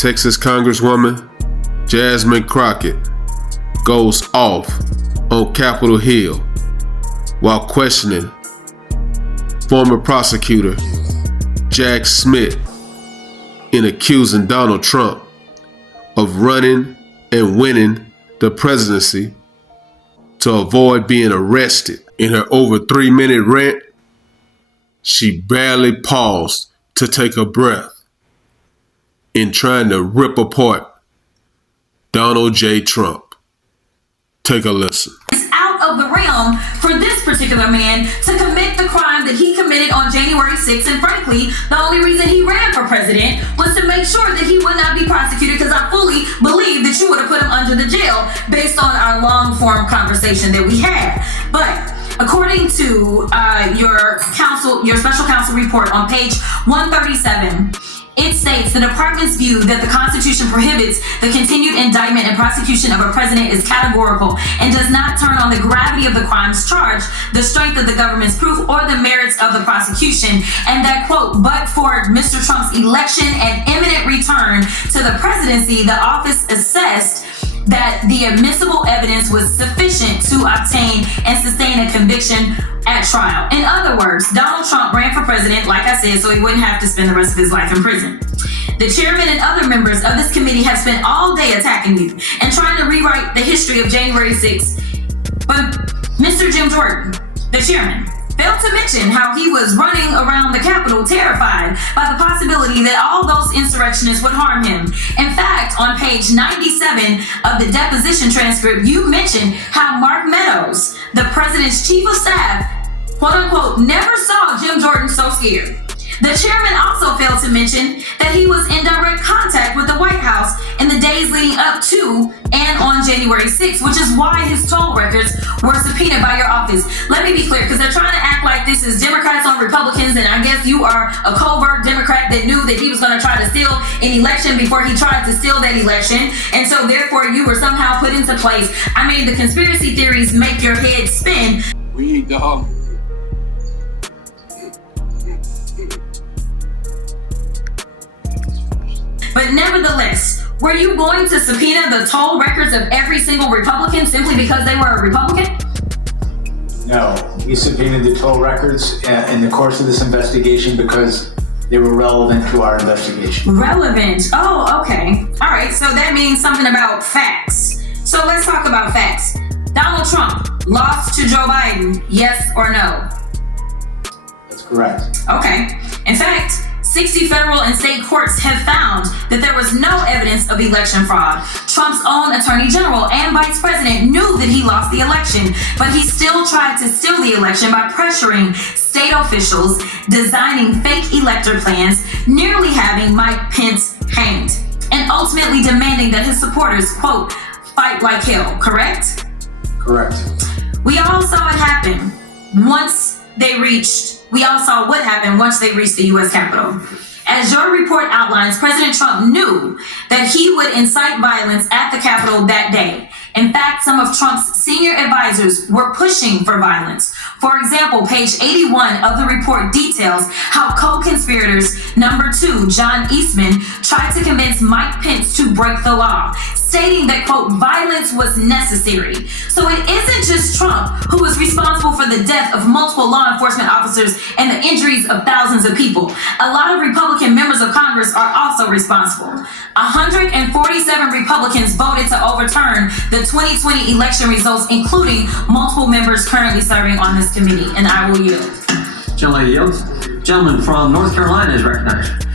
Texas Congresswoman Jasmine Crockett goes off on Capitol Hill while questioning former prosecutor Jack Smith in accusing Donald Trump of running and winning the presidency to avoid being arrested. In her over 3-minute rant, she barely paused to take a breath in trying to rip apart Donald J. Trump. Take a listen. It's out of the realm for this particular man to commit the crime that he committed on January 6th. And frankly, the only reason he ran for president was to make sure that he would not be prosecuted, because I fully believe that you would have put him under the jail based on our long form conversation that we had. But according to your special counsel report on page 137, it states the department's view that the Constitution prohibits the continued indictment and prosecution of a president is categorical and does not turn on the gravity of the crimes charged, the strength of the government's proof, or the merits of the prosecution, and that, quote, but for Mr. Trump's election and imminent return to the presidency, the office assessed that the admissible evidence was sufficient to obtain and sustain a conviction at trial. In other words, Donald Trump ran for president, like I said, so he wouldn't have to spend the rest of his life in prison. The chairman and other members of this committee have spent all day attacking you and trying to rewrite the history of January 6th. But Mr. Jim Jordan, the chairman, failed to mention how he was running around the Capitol terrified by the possibility that all those insurrectionists would harm him. In fact, on page 97 of the deposition transcript, you mentioned how Mark Meadows, the president's chief of staff, quote unquote, never saw Jim Jordan so scared. The chairman also failed to mention that he was in direct contact with the White House in the days leading up to and on January 6th, which is why his toll records were subpoenaed by your office. Let me be clear, because they're trying to act like this is Democrats on Republicans, and I guess you are a covert Democrat that knew that he was going to try to steal an election before he tried to steal that election, and so therefore you were somehow put into place. I mean, the conspiracy theories make your head spin. We dog. But nevertheless, were you going to subpoena the toll records of every single Republican simply because they were a Republican? No, we subpoenaed the toll records in the course of this investigation because they were relevant to our investigation. Relevant? Oh, okay. All right, so that means something about facts. So let's talk about facts. Donald Trump lost to Joe Biden, yes or no? That's correct. Okay. In fact, 60 federal and state courts have found that there was no evidence of election fraud. Trump's own attorney general and vice president knew that he lost the election, but he still tried to steal the election by pressuring state officials, designing fake elector plans, nearly having Mike Pence hanged, and ultimately demanding that his supporters, quote, fight like hell, correct? Correct. We all saw what happened once they reached the U.S. Capitol. As your report outlines, President Trump knew that he would incite violence at the Capitol that day. In fact, some of Trump's senior advisors were pushing for violence. For example, page 81 of the report details how co-conspirators number 2, John Eastman, tried to convince Mike Pence to break the law, stating that, quote, violence was necessary. So it isn't just Trump who was responsible for the death of multiple law enforcement officers and the injuries of thousands of people. A lot of Republican members of Congress are also responsible. 147 Republicans voted to overturn the 2020 election results, including multiple members currently serving on this committee, and I will yield. Gentleman yields. Gentleman from North Carolina is recognized.